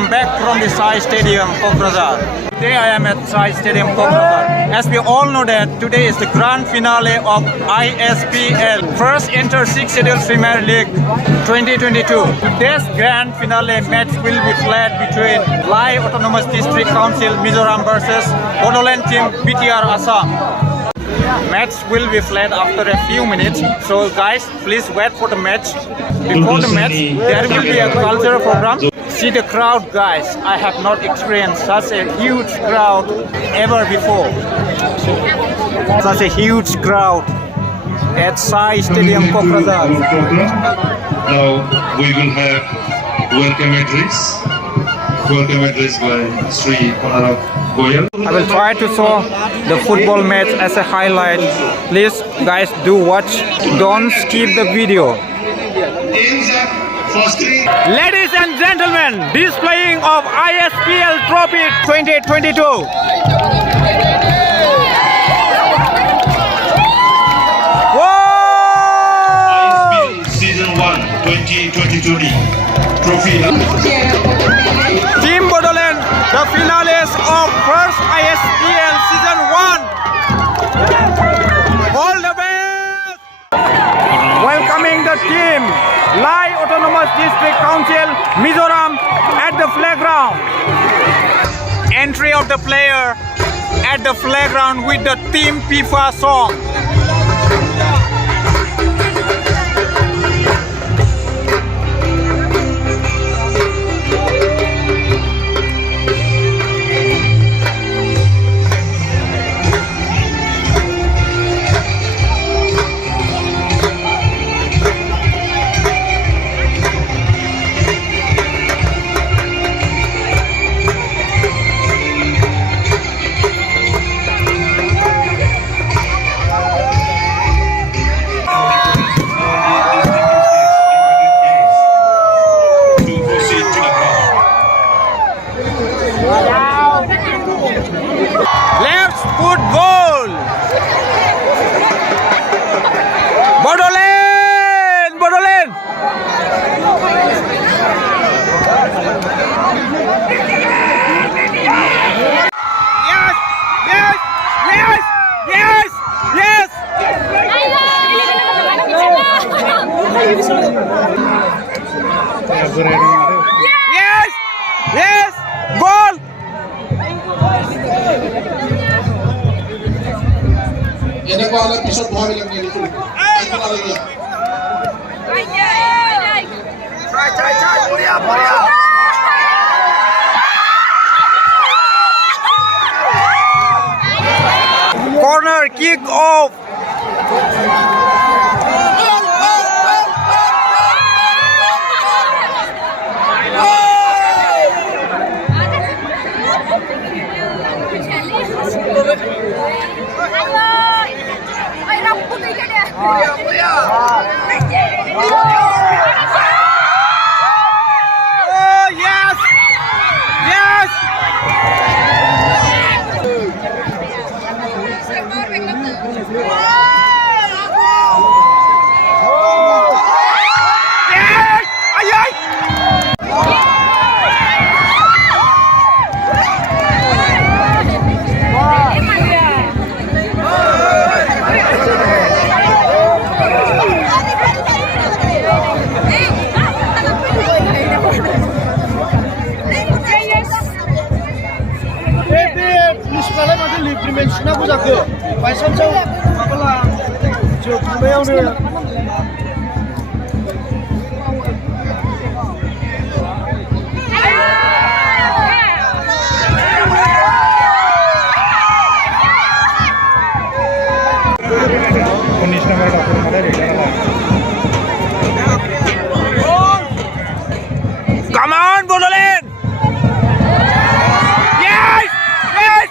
Welcome back from the Sai Stadium, Kokrazar. Today I am at Sai Stadium, Kokrazar. As we all know that today is the grand finale of ISPL, first inter-six scheduled Premier League 2022. Today's grand finale match will be played between Lai Autonomous District Council Mizoram versus Bodoland Team BTR Assam. Match will be played after a few minutes, so guys, please wait for the match. Before the match, there will be a cultural program. See the crowd, guys. I have not experienced such a huge crowd ever before. Such a huge crowd at Sai Stadium, Kokrazar. Now we will have welcome address. Welcome address by Sri Honorable Goyal. I will try to show the football match as a highlight. Please guys do watch. Don't skip the video. Ladies and gentlemen, displaying of ISPL Trophy 2022. ISPL Season 1 2022 Trophy. Team Bodoland, the finalists of first ISPL Season 1. All the best! Welcoming the team, Lai Autonomous District Council, Mizoram at the playground. Entry of the player at the playground with the Team FIFA song. Let's put goal! Bodoland! Bodoland! Yes! Yes! Yes! Yes! Yes! Yes! Yes! Goal! Ini ko alam episode mo lang nito. Ay, malalim yan. Chay, Puria. Corner kick off. Oh yes! Yes! Yes! Ay, ay! Sudah aku jago. Pasan jauh, apalah. Jauh yang ni. Come on, Bodoland! Yes! Yes!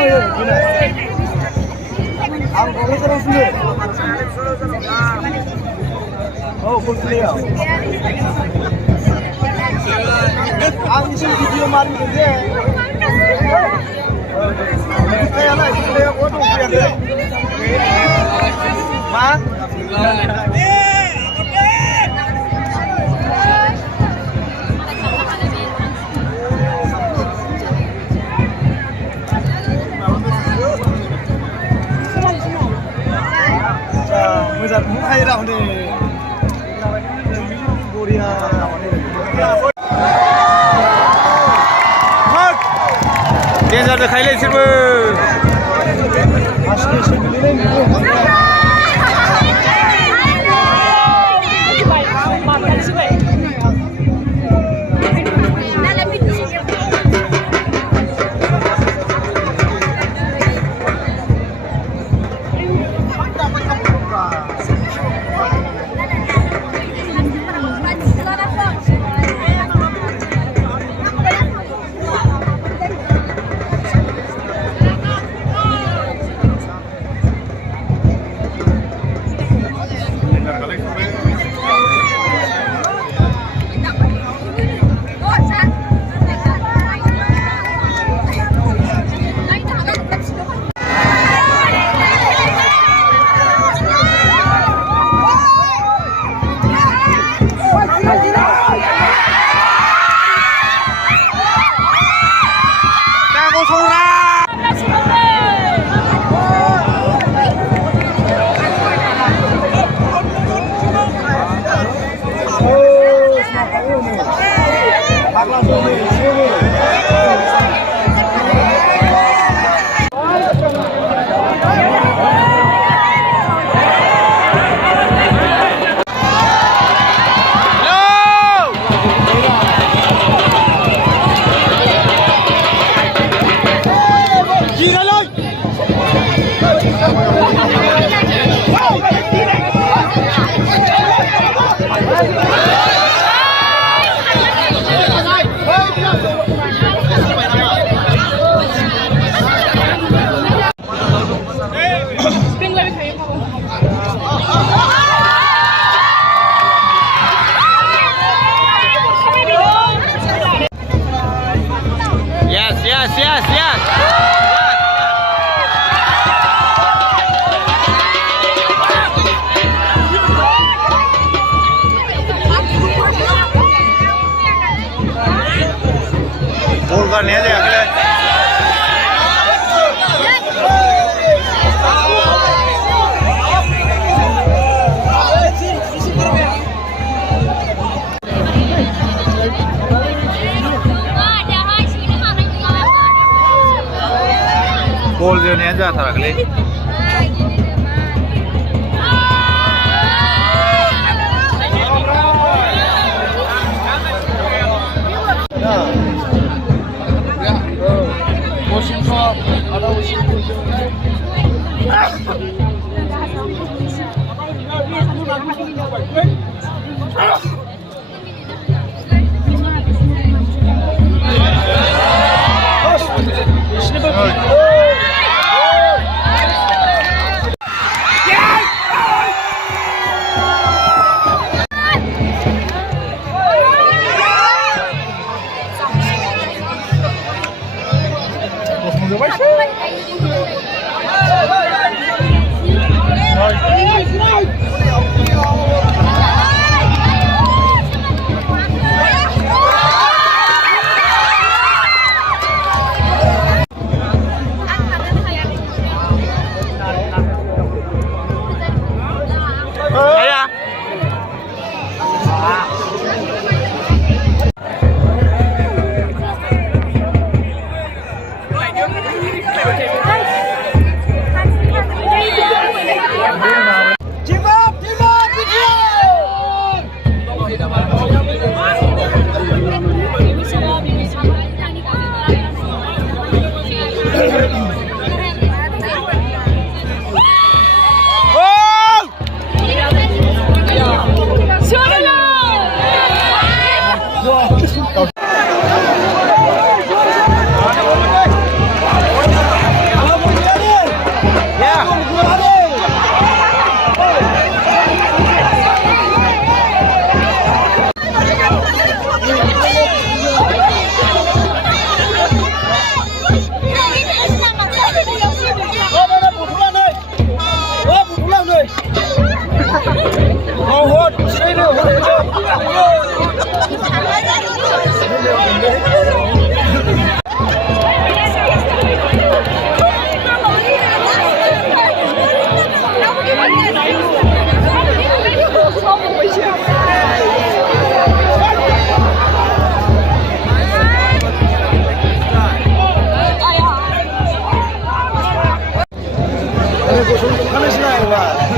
Ang kulit terus dulu. Oh, kulit ya. Ang isi video mari deh. Kayak lah, kayak foto ya. Ma? Muzar hay ra hone Korea Danger de khailai sirbo aske shimile ne Yes. Goal करने हैं अगले गोल जो नहीं जाता अगले 하늘시나요, 와.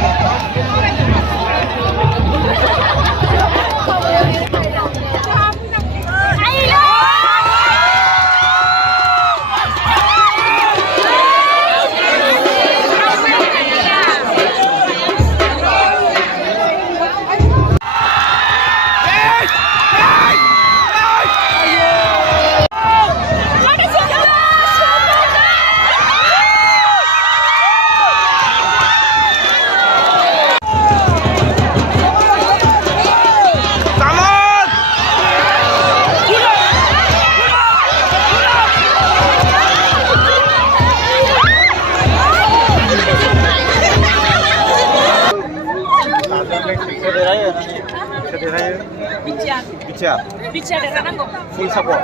Bicara dengan full support.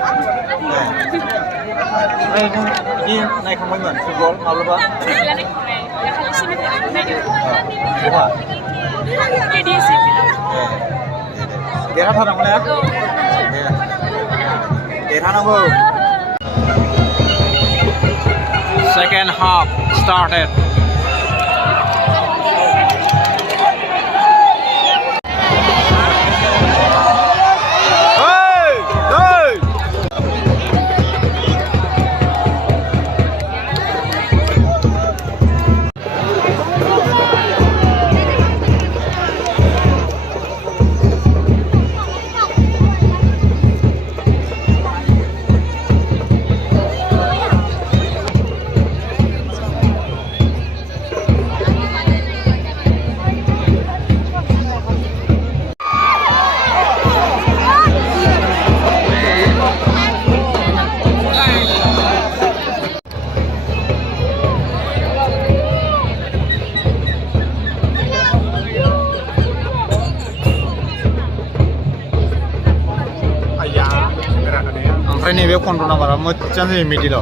Ini naik kemana? Football, malu pak? Bukan. LADC. Gerah apa namanya? Gerah apa? Second half started. Ini web kontrol nama ramah channel ini loh.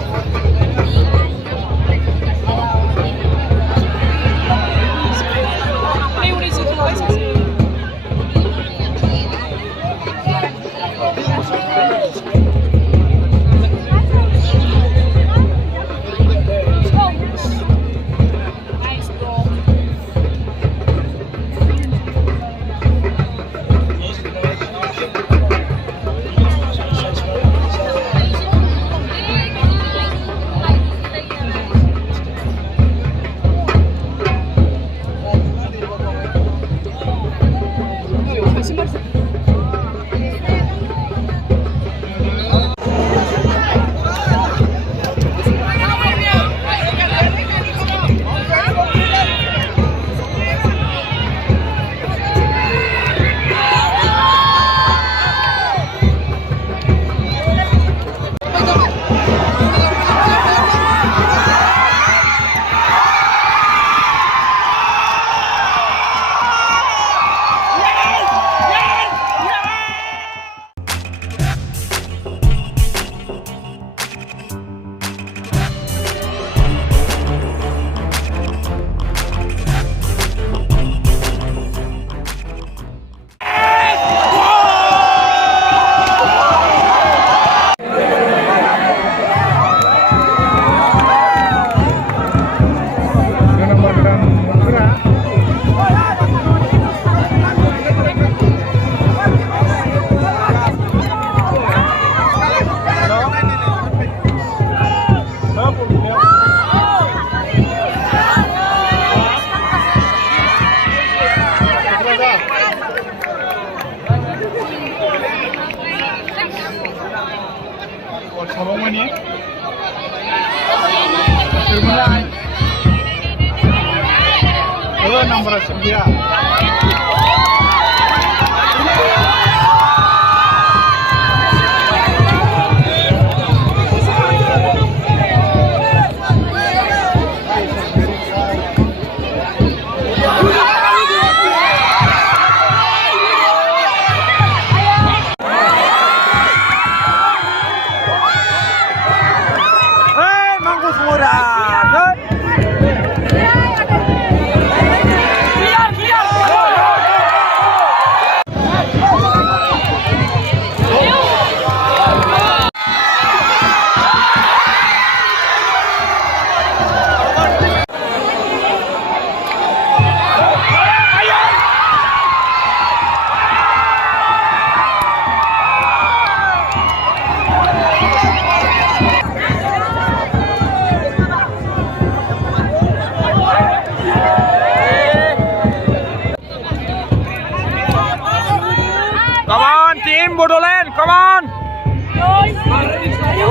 Nomor 9. Biar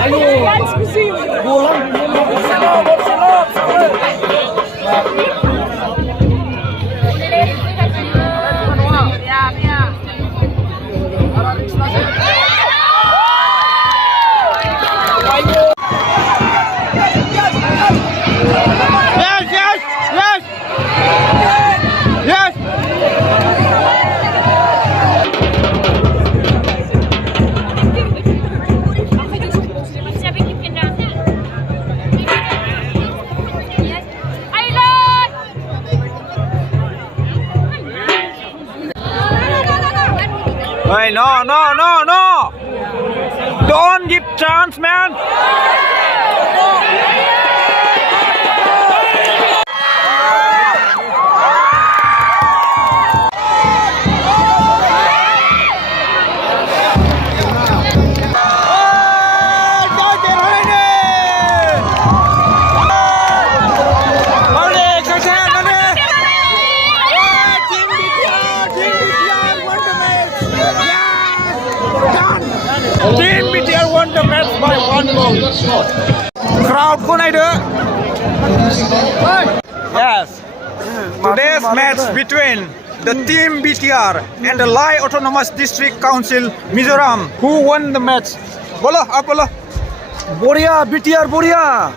Yes, yes, yes. Yes. Hey, no, no, no, no. Don't give chance, man. Team BTR won the match by 1 goal. Crowd ko na ito. Yes. Today's match between the Team BTR and the Lai Autonomous District Council Mizoram. Who won the match? Bolo, आप बोलो. बढ़िया BTR बढ़िया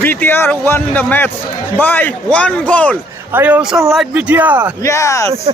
BTR won the match by 1 goal. I also like BTR. Yes.